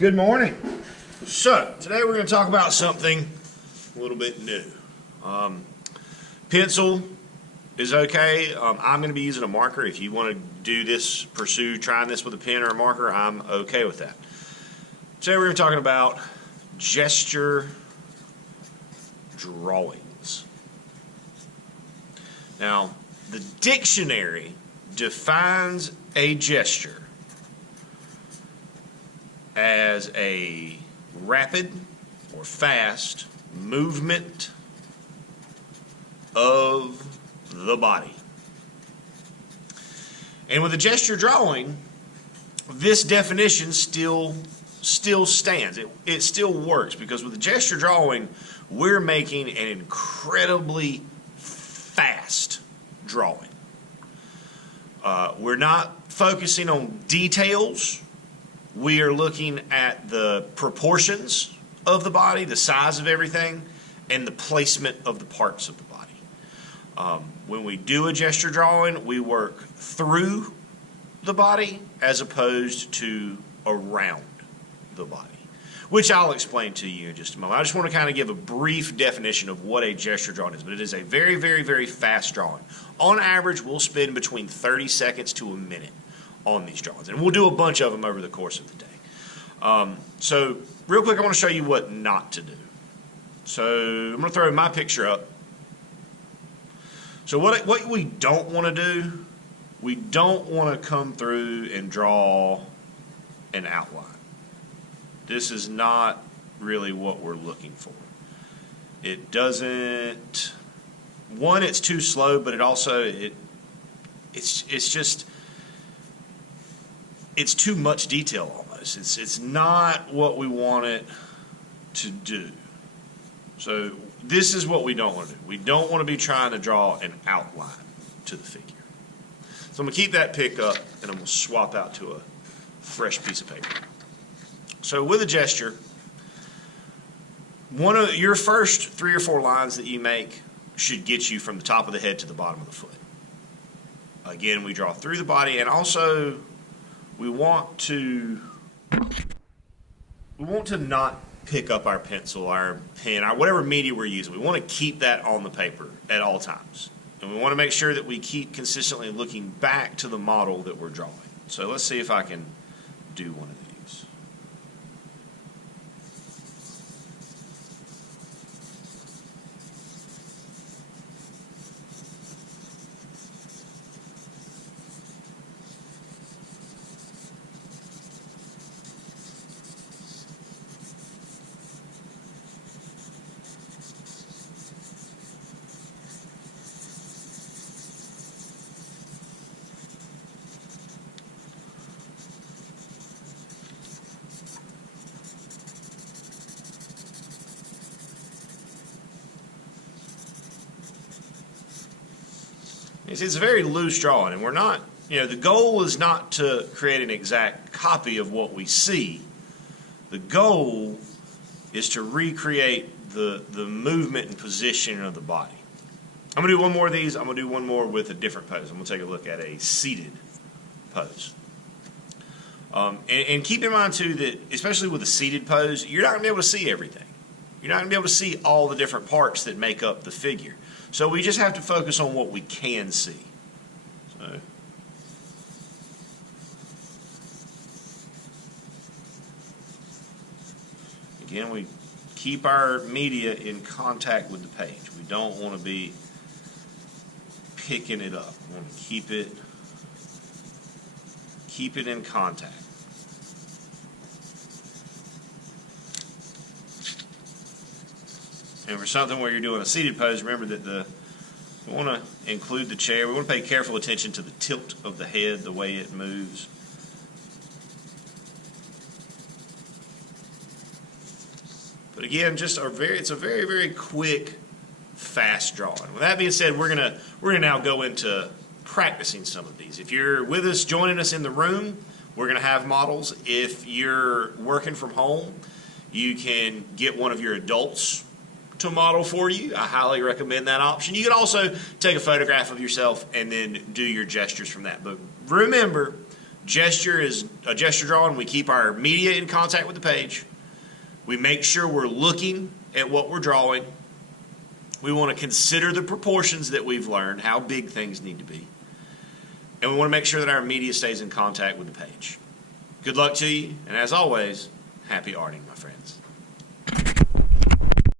Good morning. So, today we're going to talk about something a little bit new. Pencil is okay. I'm going to be using a marker. If you want to do this, pursue trying this with a pen or a marker, I'm okay with that. Today we're going to be talking about gesture drawings. Now, the dictionary defines a gesture as a rapid or fast movement of the body. And with a gesture drawing, this definition still stands. It still works, because with a gesture drawing, we're making an incredibly fast drawing. We're not focusing on details. We are looking at the proportions of the body, the size of everything, and the placement of the parts of the body. When we do a gesture drawing, we work through the body as opposed to around the body, which I'll explain to you in just a moment. I just want to kind of give a brief definition of what a gesture drawing is, but it is a very, very, very fast drawing. On average, we'll spend between 30 seconds to a minute on these drawings, and we'll do a bunch of them over the course of the day. So real quick, I want to show you what not to do. So I'm going to throw my picture up. So what we don't want to do, we don't want to come through and draw an outline. This is not really what we're looking for. It doesn't, one, it's too slow, but it also, it's just, it's too much detail almost. It's not what we want it to do. So this is what we don't want to do. We don't want to be trying to draw an outline to the figure. So I'm going to keep that pick up, and I'm going to swap out to a fresh piece of paper. So with a gesture, one of your first 3 or 4 lines that you make should get you from the top of the head to the bottom of the foot. Again, we draw through the body, and also we want to not pick up our pencil, our pen, our whatever media we're using. We want to keep that on the paper at all times. And we want to make sure that we keep consistently looking back to the model that we're drawing. So let's see if I can do one of these. It's a very loose drawing, and we're not, the goal is not to create an exact copy of what we see. The goal is to recreate the movement and position of the body. I'm going to do one more of these. I'm going to do one more with a different pose. I'm going to take a look at a seated pose. And keep in mind, too, that especially with a seated pose, you're not going to be able to see everything. You're not going to be able to see all the different parts that make up the figure. So we just have to focus on what we can see. So, again, we keep our media in contact with the page. We don't want to be picking it up. We want to keep it in contact. And for something where you're doing a seated pose, remember that we want to include the chair. We want to pay careful attention to the tilt of the head, the way it moves. But again, it's a very, very quick, fast drawing. With that being said, we're gonna now go into practicing some of these. If you're with us, joining us in the room, we're gonna have models. If you're working from home, you can get one of your adults to model for you. I highly recommend that option. You can also take a photograph of yourself and then do your gestures from that. But remember, Gesture is a gesture drawing. We keep our media in contact with the page. We make sure we're looking at what we're drawing. We want to consider the proportions that we've learned, how big things need to be. And we want to make sure that our media stays in contact with the page. Good luck to you, and as always, happy arting, my friends.